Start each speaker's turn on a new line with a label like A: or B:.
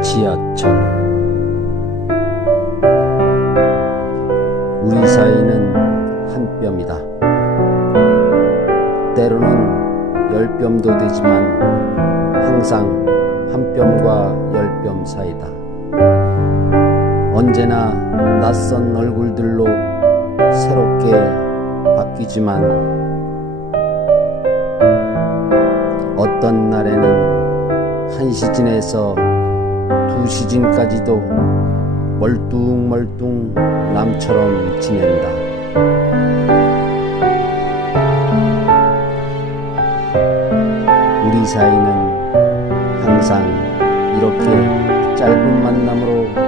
A: 지하철 우리 사이는 한 뼘이다. 때로는 열 뼘도 되지만 항상 한 뼘과 열 뼘 사이다. 언제나 낯선 얼굴들로 새롭게 바뀌지만 어떤 날에는 한 시즌에서 두 시즌까지도 멀뚱멀뚱 남처럼 지낸다. 우리 사이는 항상 이렇게 짧은 만남으로